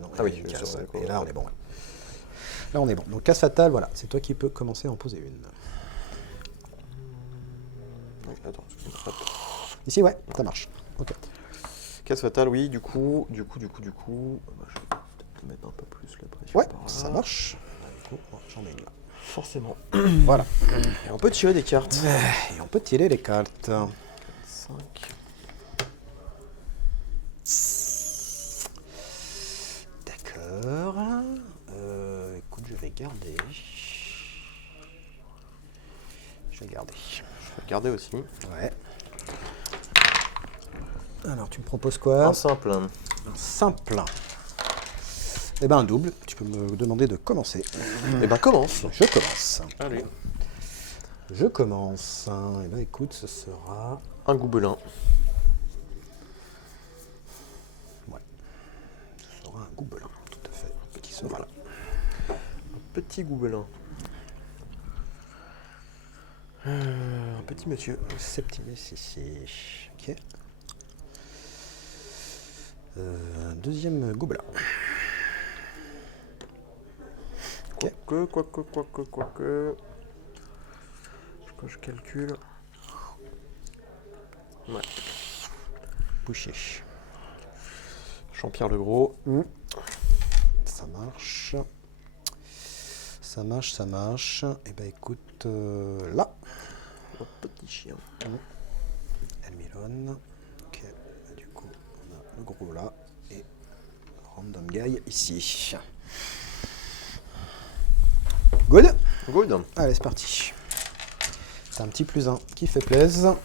non. Ah oui, il y a une bien case. sûr, d'accord. Et là, on est bon. Là, on est bon. Donc, case fatale, voilà. C'est toi qui peux commencer à en poser une. Oui, attends, parce que je me frappe. Ici, ouais, ça marche. Ok. Case fatale, oui, du coup, bah, je vais peut-être te mettre un peu plus la pression Ouais, par là. ça marche. Du coup, j'en mets une là. Forcément. Voilà. Et on peut tirer des cartes. Et on peut tirer les cartes. 5. D'accord. Écoute, je vais garder. Je vais garder. Je vais regarder aussi. Ouais. Alors, tu me proposes quoi? Un simple. Un simple. Eh ben, un double. Tu peux me demander de commencer. Eh ben, commence. Je commence. Allez. Je commence. Eh ben, écoute, ce sera... Un gobelin. Ouais. Ce sera un gobelin, tout à fait. Qui sera là. Un petit gobelin. Un petit monsieur. Septimus ici. Ok. Un deuxième gobelin. Ok. Quoique. Quand je calcule. Ouais. Boucher. Jean-Pierre le Gros. Ça marche. Ça marche, ça marche. Eh ben écoute, là. Un petit chien. Elmilon. Ok. Du coup, on a le gros là. Et Random Guy ici. Good. Good. Allez, c'est parti. C'est un petit +1 qui fait plaisir.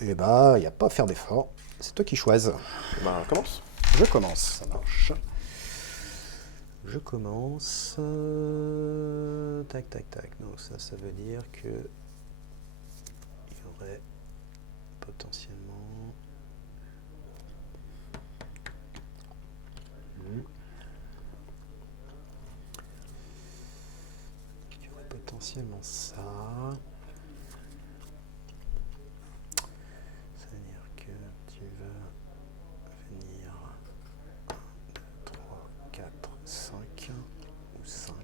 Et bah, il n'y a pas à faire d'effort. C'est toi qui choisis. Bah, commence. Je commence, ça marche. Je commence. Tac, tac, tac. Donc ça veut dire que il y aurait potentiellement. Il y aurait potentiellement ça. Ça veut dire que tu vas venir 1, 2, 3, 4, 5 ou 5.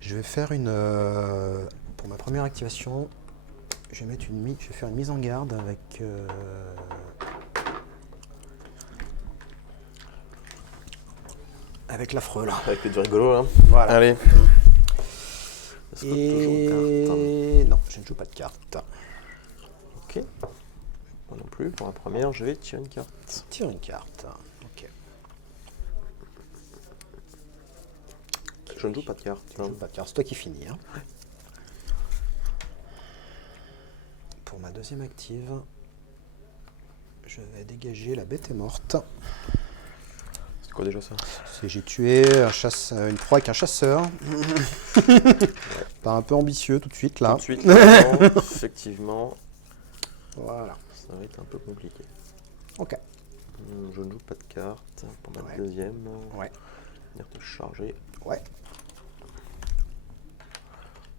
Je vais faire une... pour ma première activation, je vais faire une mise en garde avec... avec l'affreux là. Avec les deux rigolos là. Voilà. Allez. Est-ce que Et non, je ne joue pas de carte. Ok. Moi non plus. Pour la première, je vais tirer une carte. Tire une carte. Ok. Je ne joue pas de carte. Je ne joue pas de carte. C'est toi qui finis. Hein. Pour ma deuxième active, je vais dégager la bête est morte. C'est quoi déjà ça? J'ai tué une proie avec un chasseur. Pas un peu ambitieux tout de suite là. Tout de suite, maintenant, effectivement, Voilà. ça va être un peu compliqué. Ok. Je ne joue pas de carte pour ma Ouais. deuxième. Ouais. Venir te charger. Ouais.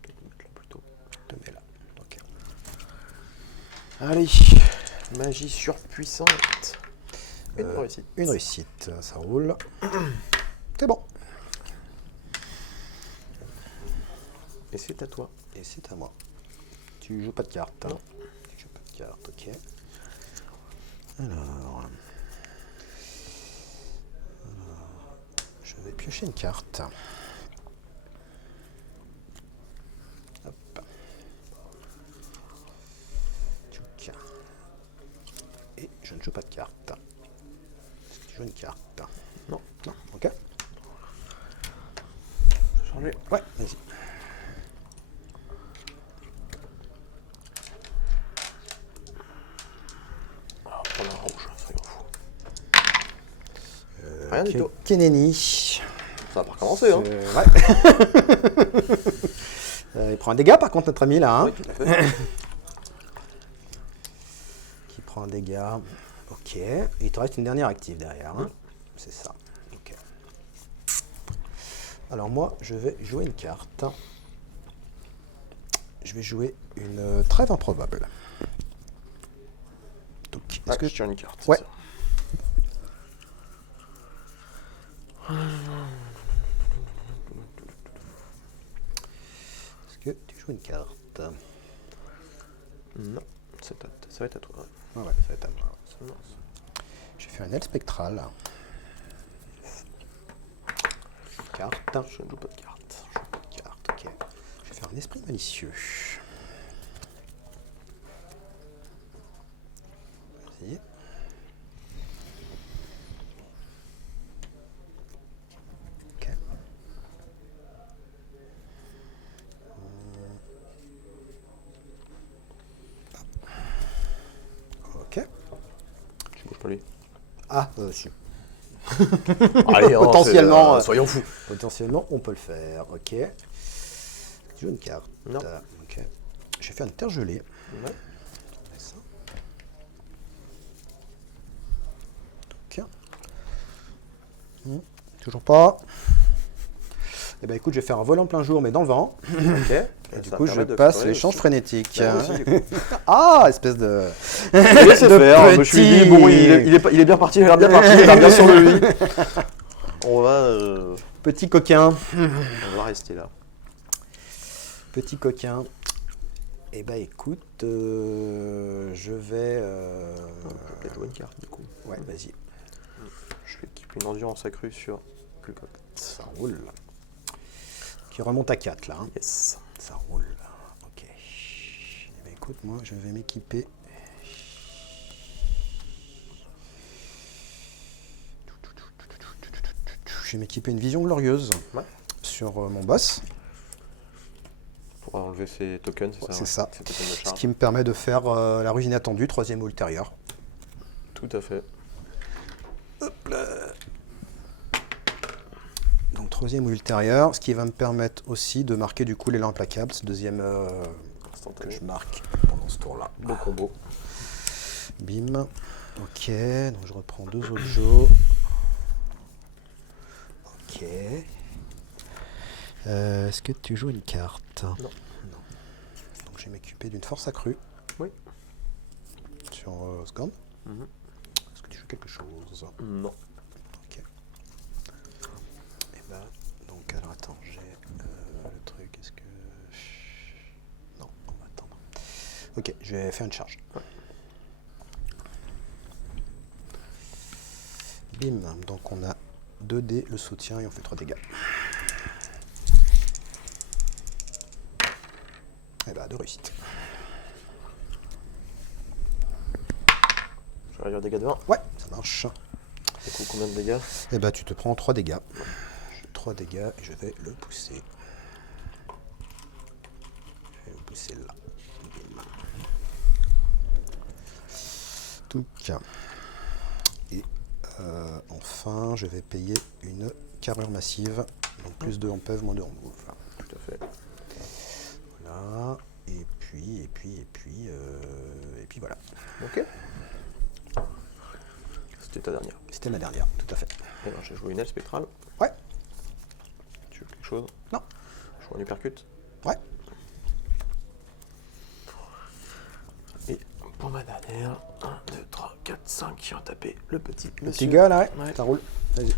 Peut-être mettre là plutôt. Je te mets là. Ok. Allez, magie surpuissante. Une réussite. Une réussite, ça roule. C'est bon. Et c'est à toi. Et c'est à moi. Tu joues pas de carte. Hein. Non. Tu joues pas de carte, ok. Alors, je vais piocher une carte. Hop. Tchouk. Et je ne joue pas de carte. Tu joues une carte. Non. Non, ok. Charger. Ouais, vas-y. On va prendre un rouge, soyons fous. Rien du tout. Keneni. Ça va pas recommencer, hein. Ouais. Il prend un dégât par contre notre ami là. Hein, Oui, tout à fait. qui prend un dégât. Ok. Et il te reste une dernière active derrière. Hein. C'est ça. Ok. Alors moi, je vais jouer une carte. je vais jouer une trêve improbable. Donc, est-ce que je tire une carte. Ouais. c'est ça. est-ce que tu joues une carte? Non, ça va être à toi. Ah ouais, ça va être à moi. Ça marche. J'ai fait un aile spectrale. Carte. Je ne joue pas de carte. Carte, ok. Je vais faire un esprit malicieux. Vas-y. Ok. Ok. Tu bouges pas lui. Ah, si. Allez, Potentiellement, soyons fous. Potentiellement, on peut le faire. Ok. Tu joues une carte. Non. Ok. Je vais faire une terre gelée. Ouais. Ça. Ok. Toujours pas. Eh ben écoute, je vais faire un vol en plein jour, mais dans le vent. Ok. Et du Ça coup, je permet de passe explorer l'échange aussi. frénétique. Bah, moi aussi, du coup. Ah, espèce de. Je laisse de faire. Je me suis dit, petit. bon, il est bien parti, il a l'air bien parti, il a l'air bien sûr de lui. On va, Petit coquin. on va rester là. Petit coquin. Eh ben écoute, je vais. On peut peut-être jouer une carte, du coup. Ouais, vas-y. Je vais équiper une endurance accrue sur le coq. Ça roule. Qui remonte à 4 là. Hein. Yes. Ça roule. Ok. Eh ben écoute, moi je vais m'équiper. Je vais m'équiper une vision glorieuse Ouais. sur mon boss. Pour enlever ses tokens, c'est Ouais, ça? c'est ouais. ça. Ses tokens de Ce charge. qui me permet de faire la ruse inattendue, 3e ou ultérieure. Tout à fait. Donc 3e ou ultérieure, ce qui va me permettre aussi de marquer du coup l'élan implacable, c'est le 2e que Instantané. je marque pendant ce tour-là. Beau combo. Bim. Ok, donc je reprends 2 autres jeux. Ok. Est-ce que tu joues une carte? Non. Donc je vais m'occuper d'une force accrue. Oui. Sur seconde. Mhm. Est-ce que tu joues quelque chose? Non. Ok. Et ben, donc alors attends, j'ai le truc, est-ce que... Non, on va attendre. Ok, je vais faire une charge. Ouais. Bim, donc on a 2 dés, le soutien, et on fait 3 dégâts. Et bah, 2 réussites. Je vais réduire dégâts de 20. Ouais, ça marche. Du coup, combien de dégâts? Et bah, tu te prends 3 dégâts. 3 dégâts, et je vais le pousser. Je vais le pousser là. Bim. Touc. Et enfin, je vais payer une carrure massive. Donc plus 2 en peuvent, moins 2 en move. Tout à fait. Voilà. Et puis voilà. Ok. C'était ta dernière. C'était ma dernière, tout à fait. Et ben, j'ai joué une aile spectrale. Ouais. Tu veux quelque chose? Non. Je joue un uppercut. Ouais. Et pour ma dernière, 1, 2, 3, 4, 5 qui ont tapé le petit Le monsieur. petit gars là, ouais. Ouais. Ça roule. Vas-y.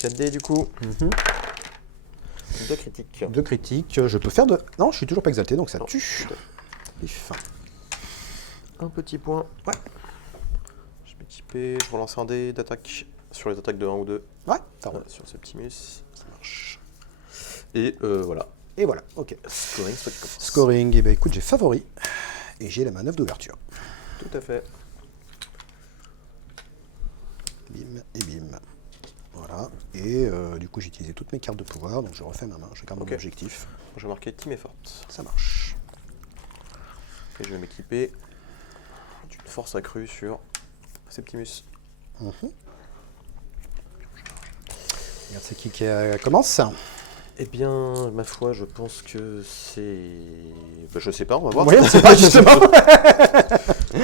4D du coup. 2 critiques. 2 critiques. Je peux faire de. Non, je suis toujours pas exalté, donc ça Non, tue. tout à fait. Bif. Un petit point. Ouais. Je vais équiper, je relance un dé d'attaque sur les attaques de 1 ou 2. Ouais, ça roule. Sur Septimus. Ça marche. Et voilà. Et voilà, ok. Scoring, soit qui commence. Scoring, et ben écoute, j'ai favori. Et j'ai la manœuvre d'ouverture. Tout à fait. Bim et bim. Voilà. Et du coup, j'ai utilisé toutes mes cartes de pouvoir, donc je refais ma main, je garde Ok. mon objectif. Je vais marquer Team Effort. Ça marche. Et je vais m'équiper d'une force accrue sur Septimus. Mhm. Regarde, c'est qui commence. Eh bien, ma foi, je pense que c'est... Bah, je sais pas, on va voir. Oui, on sait pas justement. Oui,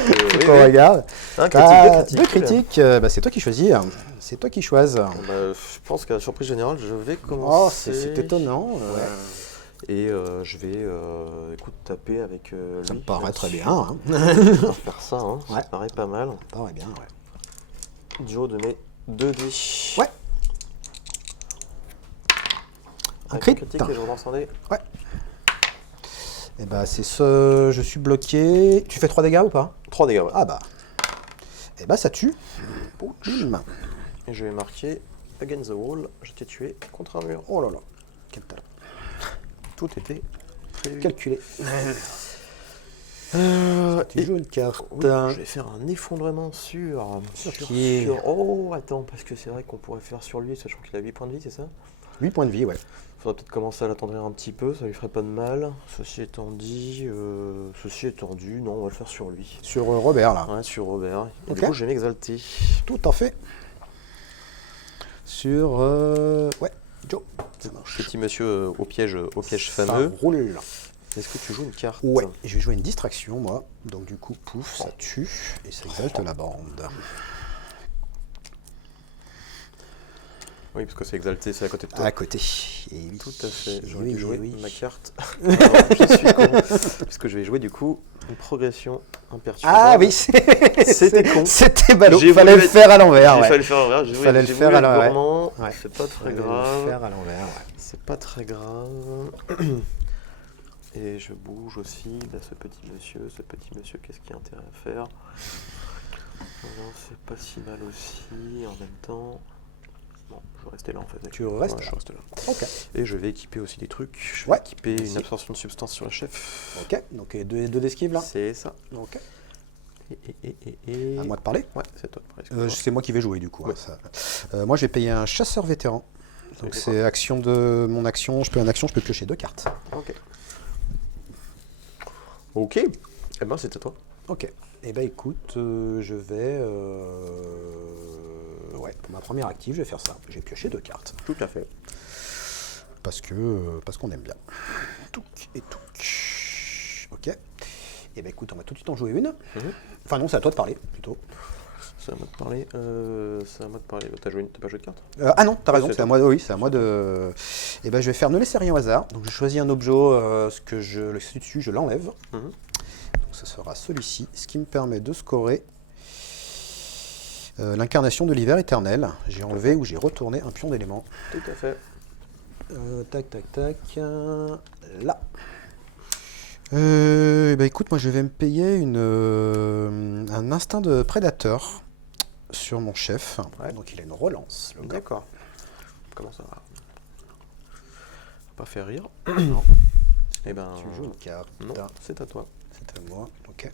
On oui. regarde. Un Bah, critique, deux critiques. Bah, c'est toi qui choisis. C'est toi qui choisis. Bah, je pense qu'à la surprise générale, je vais Oh, commencer. c'est étonnant. Et je vais écoute, taper avec lui. Ça me paraît très bien. Hein. On va faire ça, hein. Ouais. Ça paraît pas mal. Ça me paraît bien, ouais. Du haut de mes 2 dés. Ouais. Un Avec crit. critique et je relance un dé. Ouais. Et bah c'est ce... Je suis bloqué. Tu fais 3 dégâts ou pas? 3 dégâts, ouais. Ah bah. Et bah ça tue. Bim. Et je vais marquer Against the Wall. Je t'ai tué contre un mur. Oh là là. Quel talent. Tout était prévu. Calculé. Tu Et joues une carte. oui, je vais faire un effondrement sur qui Oh, attends, parce que c'est vrai qu'on pourrait faire sur lui, sachant qu'il a 8 points de vie, c'est ça? 8 points de vie, ouais. Faudrait peut-être commencer à l'attendrir un petit peu, ça lui ferait pas de mal. Ceci étant dit, non, on va le faire sur lui. Sur Robert, là. Ouais, sur Robert. Et Ok. du coup, je vais m'exalter. Tout à fait. Sur... Ouais, Joe. Ça marche. Petit monsieur au piège Ça fameux. roule. Est-ce que tu joues une carte? Ouais, et je vais jouer une distraction, moi. Donc du coup, pouf, ça tue. Et ça exalte la bande. Oui, parce que c'est exalté, c'est à côté de toi. À côté. Et oui. Tout à fait. J'aurais Oui, dû jouer oui. ma carte. Pardon, je suis con. Puisque je vais jouer du coup une progression imperturbable. Ah oui, C'était con. C'était ballot. J'ai Fallait voulu le être- faire à l'envers. Il Ouais. fallait le faire à l'envers. Fallait le faire à l'envers. Ouais. C'est pas très Fallait le grave. faire à l'envers, ouais. C'est pas très grave. Et je bouge aussi. Là, ce petit monsieur, qu'est-ce qu'il y a intérêt à faire? Non, c'est pas si mal aussi. En même temps. Bon, je vais rester là en fait. Tu restes Ouais, là. je reste là. Ok. Et je vais équiper aussi des trucs. Je vais Ouais. équiper Vas-y. une absorption de substance sur la chef. Ok, donc deux d'esquive là. C'est ça. Ok. Et... À moi de parler. Ouais, c'est toi. Excuse-moi. C'est moi qui vais jouer du coup. hein, Ouais. ça. Moi je vais payer un chasseur vétéran. Donc fait c'est action de mon action. Je peux piocher 2 cartes. Ok. Ok. Eh ben, c'est à toi. Ok. Et bah écoute, je vais... Ouais, pour ma première active, je vais faire ça. J'ai pioché 2 cartes. Tout à fait. Parce qu'on aime bien. Touc et touc. Ok. Et bah écoute, on va tout de suite en jouer une. Enfin non, c'est à toi de parler, plutôt. C'est à moi de parler. T'as pas joué de carte? Ah non, t'as raison, c'est c'est à moi, oui, c'est à moi de... Et ben je vais faire ne laisser rien au hasard. Donc je choisis un objet, le dessus, je l'enlève. Donc ce sera celui-ci, ce qui me permet de scorer l'incarnation de l'hiver éternel. J'ai enlevé ou j'ai retourné un pion d'élément. Tout à fait. Tac, là. Ben écoute, moi je vais me payer un instinct de prédateur sur mon chef. Ouais. Donc il a une relance, le gars. D'accord. Comment ça va? Pas faire rire. Non. Eh ben. Tu joues une carte. Non, c'est à toi. C'est à moi. Ok.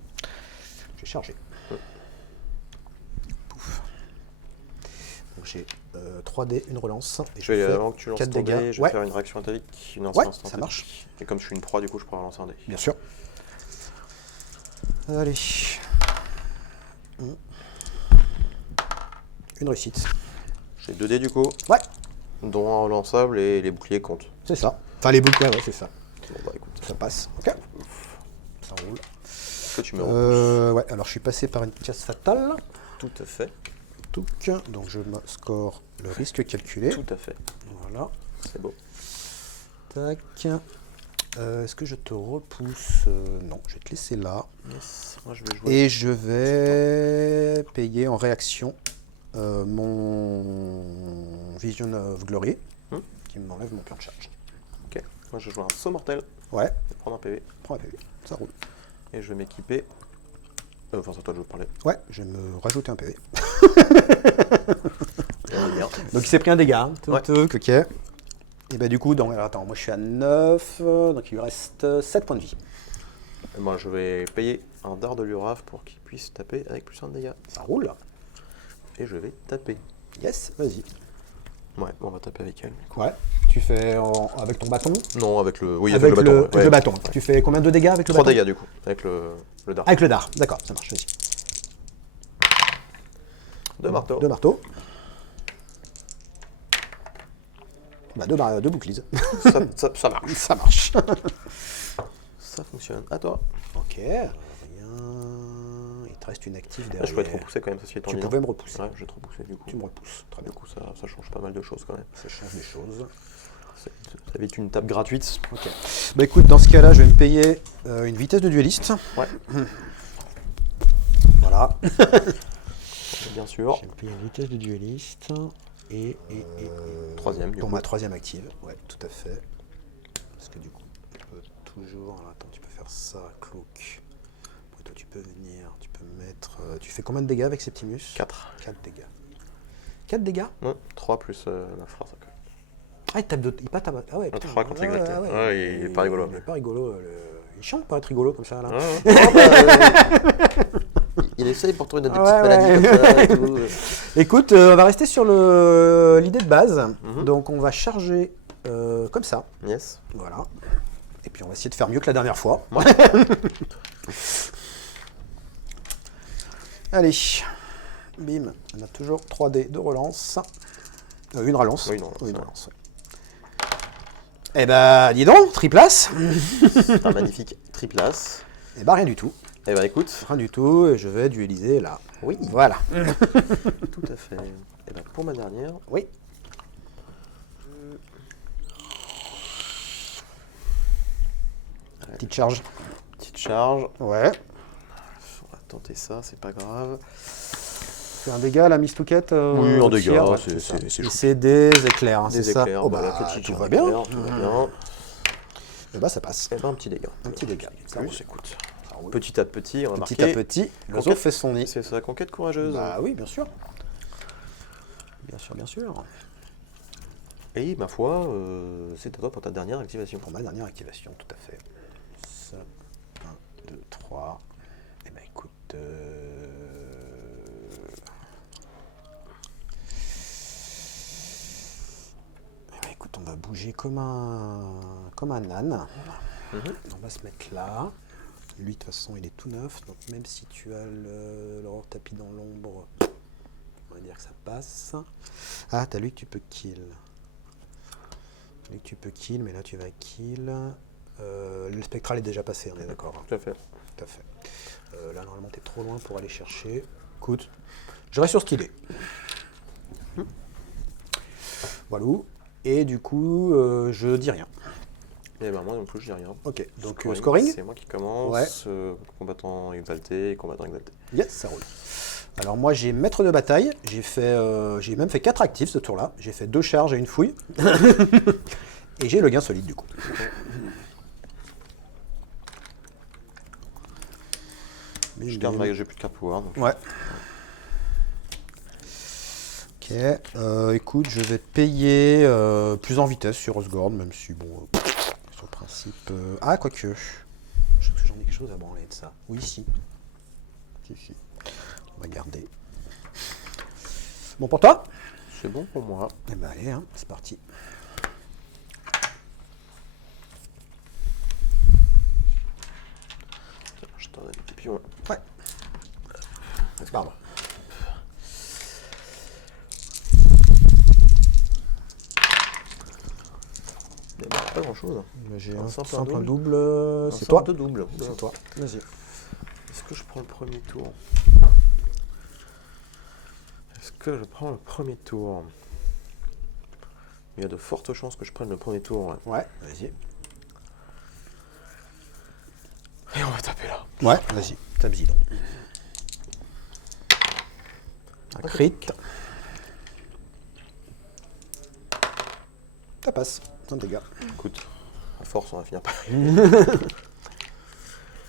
Je vais charger. Pouf. Donc j'ai 3D, une relance. Et Je vais, fais avant que tu lances 4 ton dégâts. dé, je vais Ouais. faire une réaction attavique, une Ouais, instance ça marche. Et comme je suis une proie, du coup, je pourrais lancer un dé. Bien sûr. Allez. Une réussite. J'ai 2 dés du coup, Ouais, dont un relançable et les boucliers comptent. c'est ça. Enfin les boucles, ouais, c'est ça. Bon bah écoute, Ça passe. Ok. Ça roule. est-ce que tu me repousses? Ouais, alors je suis passé par une casse fatale. Tout à fait, Touc. Donc je me score le risque calculé. tout à fait. Voilà. C'est beau. Tac. Est-ce que je te repousse? Non, je vais te laisser là. Yes. Moi je vais jouer. Et je vais payer en réaction mon Vision of Glory, qui m'enlève mon pion de charge. Ok. Moi je joue un saut mortel. Ouais, Je vais prendre un PV. prends un PV, ça roule. Et je vais m'équiper. Enfin, c'est à toi que je veux parler. Ouais, je vais me rajouter un PV. Bien. Donc il s'est pris un dégât. Ouais. Ok. Et bah du coup, alors, attends, moi je suis à 9, donc il lui reste 7 points de vie. Et moi je vais payer un dard de l'Uraf pour qu'il puisse taper avec plus 1 de dégâts. Ça roule. Et je vais taper. Yes, vas-y. Ouais, bon, on va taper avec elle. Ouais. Tu fais avec ton bâton? Non, avec le. Oui, Avec avec le bâton. avec le bâton. Tu fais combien de dégâts avec le 3 bâton? dégâts du coup, avec le dard. Avec le dard, d'accord, ça marche, vas-y. 2 marteaux. 2 marteaux. Bah, 2 bouclises. Ça marche. Ça marche. Ça fonctionne. À toi. Ok, rien. Il te reste une active Là, derrière. je peux être repoussé quand même, ceci étant Tu dit. pouvais me repousser. Ouais, je vais te repousser du coup. Tu me repousses. Très Du bien. coup, ça change pas mal de choses quand même. Ça change des choses. Ça va être une table gratuite. Ok. Bah écoute, dans ce cas-là, je vais me payer une vitesse de dueliste. Ouais. Voilà. Bien sûr. Je vais me payer une vitesse de dueliste. Et Troisième, du pour coup. ma troisième active. Ouais, tout à fait. Parce que du coup, tu peux toujours... Alors, attends, tu peux faire ça, cloak. Après, toi, tu peux venir, tu peux mettre... tu fais combien de dégâts avec Septimus? 4. 4 dégâts. 4 dégâts? 3 plus la phrase. Ah, il tape de... Il pas tape... Ah ouais, Un putain. 3 contre exalté. ouais, Ouais, il est pas rigolo. Il est pas rigolo. Il chante pas être rigolo comme ça, là. Il essaye pour trouver des Ouais, petites maladies comme ça et tout. Écoute, on va rester sur l'idée de base. Mhm. Donc, on va charger comme ça. Yes. Voilà. Et puis, on va essayer de faire mieux que la dernière fois. Ouais. Allez. Bim. On a toujours 3 dés de relance. Une relance. Oui, non, une c'est relance. Ouais. Eh ben, dis donc, triplace. Un magnifique triplace. Eh ben, rien du tout. Eh ben écoute. Rien du tout. Et je vais dueliser là. Oui. Voilà. Tout à fait. Et ben pour ma dernière. Oui. Petite charge. Petite charge. Ouais. On va tenter ça, c'est pas grave. C'est un dégât, la mistouquette Oui, un dégât, tir, ouais, c'est ça. chou. Et c'est des éclairs, hein, Des c'est ça. éclairs. Oh bah, bah, petit tout tir va bien. d'éclair, tout va bien. Et bah, ça passe. Et ben un petit dégât. Un petit dégât. Ça Plus, roule. écoute. Ça roule. Petit à petit, on va Petit marquer. à petit, l'oiseau Conquête. fait son nid. C'est sa conquête courageuse. Bah oui, bien sûr. Bien sûr, bien sûr. Et ma foi, c'est à toi pour ta dernière activation. Pour ma dernière activation, tout à fait. Ça, 1, 2, 3. Et bah écoute... Eh ben, écoute, on va bouger comme un âne. Mhm. On va se mettre là. Lui, de toute façon, il est tout neuf. Donc, même si tu as l'aurore tapis dans l'ombre, on va dire que ça passe. Ah, t'as lui que tu peux kill. Lui que tu peux kill, mais là, tu vas kill. Le spectral est déjà passé, on est d'accord. Tout à fait. Tout à fait. Là, normalement, t'es trop loin pour aller chercher. Écoute, je reste sur ce qu'il est. Voilà. Et du coup, je dis rien. Et ben moi non plus je dis rien. Ok, donc scoring. C'est moi qui commence. Ouais. Combattant exalté, combattant exalté. Yes, ça roule. Alors moi j'ai maître de bataille, j'ai même fait 4 actifs ce tour-là. J'ai fait 2 charges et une fouille. Et j'ai le gain solide du coup. Mais je garde j'ai plus de carte pouvoir. Donc... Ouais. Ok, écoute, je vais te payer plus en vitesse sur Osgord, même si bon, sur le principe... Ah, quoique, je sais que j'en ai quelque chose à branler de ça. Oui, si. Si. On va garder. Bon pour toi? C'est bon pour moi. Eh ben allez, hein, c'est parti. Je t'en donne un petit pion. Ouais. Pardon. Eh ben, pas grand chose. J'ai Un un simple, simple, un un double. double. C'est toi? De double. C'est toi. Vas-y. Est-ce que je prends le premier tour? Est-ce que je prends le premier tour? Il y a de fortes chances que je prenne le premier tour. Ouais, vas-y. Et on va taper là. Ouais, vas-y. Tape-y donc. Un crit. Ça passe. Un dégât. Écoute, à force, on va finir par.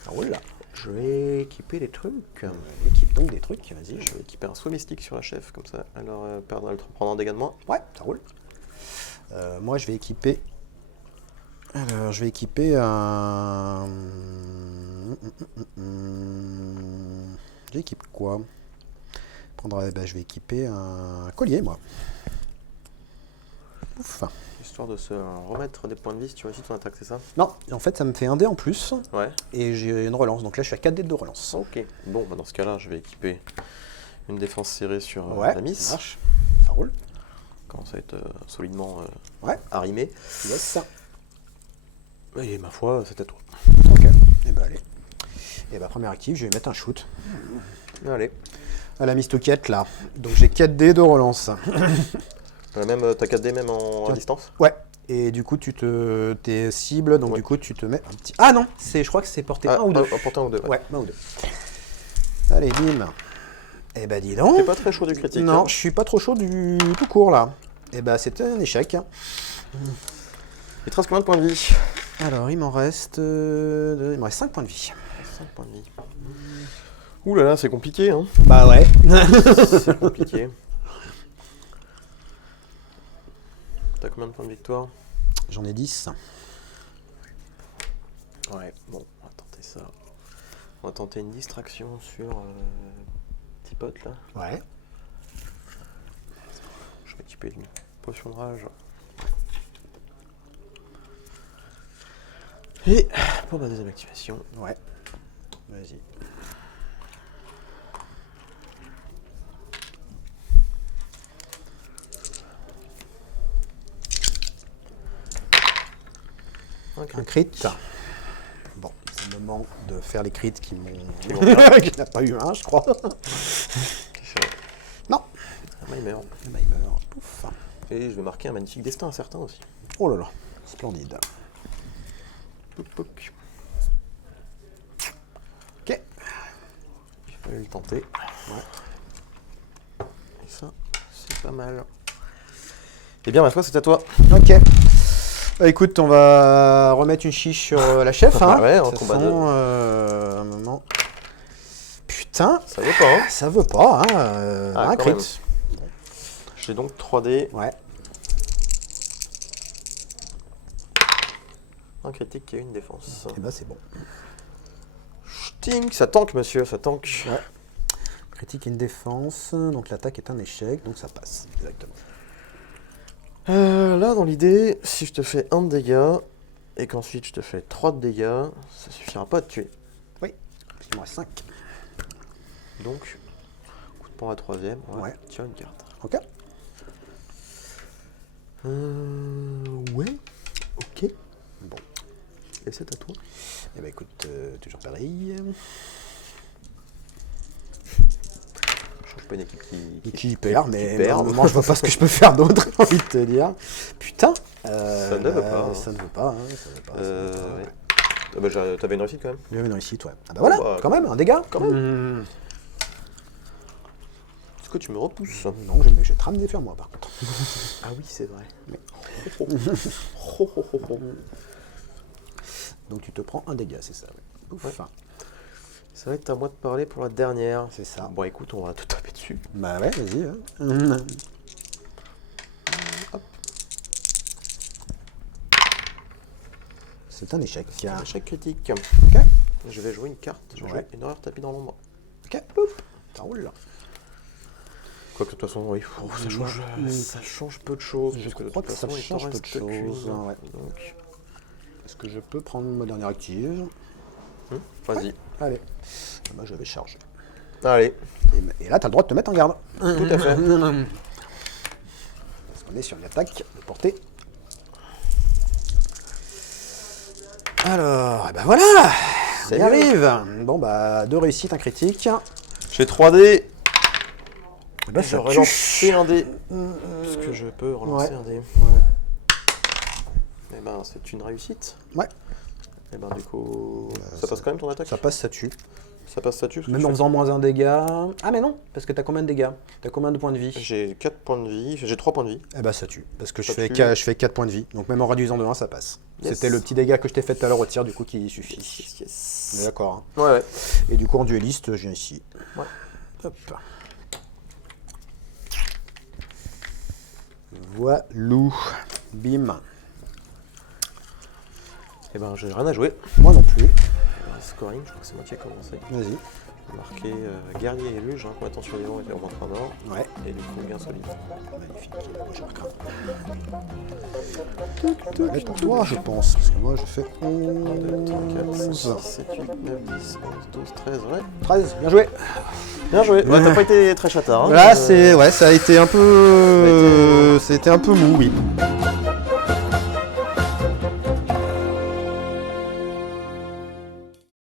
Ça roule là. Je vais équiper les trucs. Équipe donc des trucs, vas-y. Je vais équiper un saut mystique sur la chef, comme ça elle prendra un dégât de moins. Ouais, ça roule. Moi, je vais équiper. Alors, je vais équiper un. J'équipe quoi? Je vais équiper un collier, moi. Ouf. Histoire de se remettre des points de vie si tu réussis ton attaque, c'est ça? Non, en fait, ça me fait un dé en plus. Ouais. Et j'ai une relance. Donc là, je suis à 4 dés de relance. Ok. Bon, bah dans ce cas-là, je vais équiper une défense serrée sur Ouais, la miss. ça marche. Ça roule. Commence à être solidement Ouais. arrimé. Yes. Et ma foi, c'est à toi. Ok. Et bah allez. Et bah première active, je vais mettre un shoot. Allez. À la mistouquette là. Donc j'ai 4 dés de relance. Même, t'as 4 dés même à distance? Ouais. Et du coup, t'es cible, donc Ouais. du coup, tu te mets un petit... Ah non, je crois que c'est porté 1 ou 2. Porté 1 ou 2. Ouais, 1 ou 2. Allez, bim. Eh ben, dis donc. T'es pas très chaud du critique. Non, hein. je suis pas trop chaud du tout court, là. Eh ben, c'était un échec. Il te reste combien de points de vie? Alors, il me reste 5 points de vie. 5 points de vie. Ouh là là, c'est compliqué, hein. Bah ouais. C'est compliqué. T'as combien de points de victoire? J'en ai 10. Ouais, bon, on va tenter ça. On va tenter une distraction sur petit pote là. Ouais. Je vais équiper une potion de rage. Et pour ma deuxième activation, Ouais. Vas-y. Un crit. Bon, c'est le moment de faire les crits qui m'ont... Qui m'ont pas. Qui n'a pas eu un, je crois. Non. Ah, il meurt. Eh ben, il meurt. Pouf. Et je vais marquer un magnifique destin incertain aussi. Oh là là. Splendide. Pouc, pouc. Ok. Il fallait le tenter. Ouais. Et ça, c'est pas mal. Eh bien, ma foi, c'est à toi. Ok. Bah, écoute, on va remettre une chiche sur la chef. Hein. Ouais, en De toute combat façon, un moment. Putain, Ça veut pas, hein. ça veut pas, hein. Ah, Un quand crit. même. J'ai donc 3D, Ouais. un critique et une défense. Et bah c'est bon. Sting, ça tank, monsieur, ça tank. Ouais. Critique et une défense, donc l'attaque est un échec, donc ça passe. Exactement. Là, dans l'idée, si je te fais 1 de dégâts et qu'ensuite je te fais 3 de dégâts, ça suffira pas à te tuer. Oui. Il me reste 5. Donc, coup de poing à 3ème, on va Ouais. tirer une carte. Ok. Ouais, ok. Bon. Et c'est à toi. Et bah écoute, toujours pareil. Je change pas une équipe Qui perd, mais perd. normalement je vois pas ce que je peux faire d'autre, j'ai envie de te dire. Putain. Ça ne veut pas, hein. Ça ne veut pas, hein. Ça ne veut pas. Ça ne veut pas. Ouais. Ah bah, t'avais une réussite quand même. Il y avait une réussite, ouais. Ah bah voilà, bah, quand même, un dégât. quand même. Mmh. Est-ce que tu me repousses? Non, je vais te ramener faire moi par contre. Ah oui, c'est vrai. Mais- Oh. Donc tu te prends un dégât, c'est ça. Ouais. Ouf. Ouais. Ça va être à moi de parler pour la dernière. C'est ça. Bon, écoute, on va tout taper dessus. Bah ouais, vas-y. Hein. Hop. C'est un échec. C'est un échec critique. Ok. Je vais jouer une carte. Je vais Ouais. jouer une horreur tapis dans l'ombre. Ok, bouf. Ça roule. Quoique de toute façon, oui, ça change peu de choses. Je parce que de crois toute que ça façon, il t'en change peu de reste qu'une, choses, ouais. Donc, Est-ce que je peux prendre ma dernière active? vas-y. Allez. Moi je vais charger. Allez, Et là, tu as le droit de te mettre en garde. tout à fait. Parce qu'on est sur une attaque de portée. Alors, et ben voilà, on C'est y mieux. arrive. Bon bah, 2 réussites, un critique. J'ai 3D. Et ben, Je ça relance tue. un dé. Parce que je peux relancer Ouais. un dé. Ouais. Eh ben, c'est une réussite. Ouais. Eh ben, du coup, ça ça- passe quand même ton attaque? Ça passe, ça tue. Ça passe, ça tue. parce que Même tu en fais- faisant moins un dégât. Ah mais non, parce que t'as combien de dégâts? T'as combien de points de vie? J'ai 4 points de vie. J'ai 3 poins de vie. Eh ben ça tue, parce que je Ça fais, tue. je fais 4 points de vie. Donc même en réduisant de 1, ça passe. Yes. C'était le petit dégât que je t'ai fait tout à l'heure au tir, du coup, qui suffit. On est d'accord. Hein. Ouais. Et du coup, en dueliste, je viens ici. Ouais. Hop. Voilou. Bim. Eh ben, j'ai rien à jouer. Moi non plus. Scoring, je crois que c'est moi qui ai commencé. Vas-y. Marqué guerrier élu, j'ai un combattant survivant était au moins 3 morts. Ouais. Et du coup, gain solide. Magnifique. Moi, je recrains. Allez, pour toi, je pense. Parce que moi, je fais 1, 2, 3, 4, 5, 6, 11. 7, 8, 9, 10, 11, 12, 13, ouais. 13. Bien joué. Bien joué. Ouais, t'as pas été très chatard. Hein, Là, c'est, ouais, ça a été un peu, c'était un peu mou, oui.